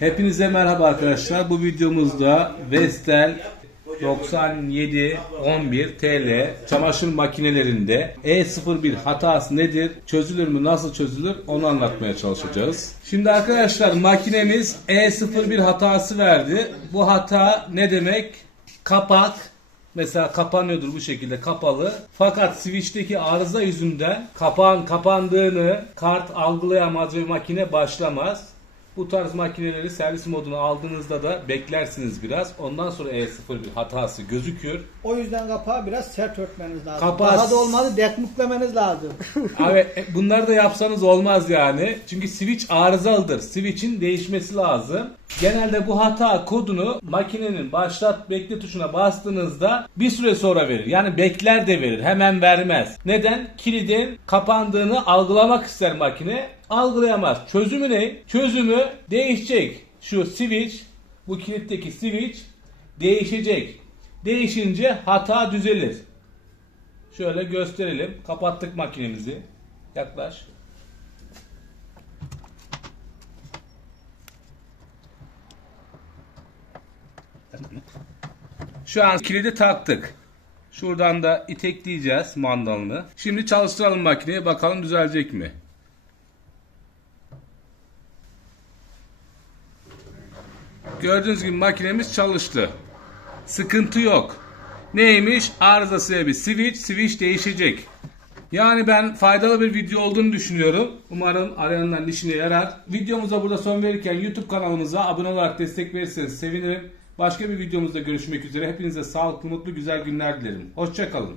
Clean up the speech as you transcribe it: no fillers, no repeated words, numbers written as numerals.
Hepinize merhaba arkadaşlar. Bu videomuzda Vestel 9711 TL çamaşır makinelerinde E01 hatası nedir? Çözülür mü? Nasıl çözülür? Onu anlatmaya çalışacağız. Şimdi arkadaşlar makinemiz E01 hatası verdi. Bu hata ne demek? Kapak mesela kapanıyordur bu şekilde kapalı. Fakat switch'teki arıza yüzünden kapağın kapandığını kart algılayamaz ve makine başlamaz. Bu tarz makineleri servis moduna aldığınızda da beklersiniz biraz. Ondan sonra E01 hatası gözüküyor. O yüzden kapağı biraz sert örtmeniz lazım. Daha da olmadı dekmuklemeniz lazım. Abi bunları da yapsanız olmaz yani. Çünkü switch arızalıdır. Switch'in değişmesi lazım. Genelde bu hata kodunu makinenin başlat bekle tuşuna bastığınızda bir süre sonra verir. Yani bekler de verir. Hemen vermez. Neden? Kilidin kapandığını algılamak ister makine. Algılayamaz. Çözümü ne? Çözümü değişecek. Şu switch, bu kilitteki switch değişecek. Değişince hata düzelir. Şöyle gösterelim. Kapattık makinemizi. Yaklaş. Şu an kilidi taktık. Şuradan da itekleyeceğiz mandalını. Şimdi çalıştıralım makineyi. Bakalım düzelecek mi? Gördüğünüz gibi makinemiz çalıştı. Sıkıntı yok. Neymiş? Arıza sebebi switch. Switch değişecek. Yani ben faydalı bir video olduğunu düşünüyorum. Umarım arayanların işine yarar. Videomuza burada son verirken YouTube kanalımıza abone olarak destek verirseniz sevinirim. Başka bir videomuzda görüşmek üzere. Hepinize sağlıklı, mutlu, güzel günler dilerim. Hoşça kalın.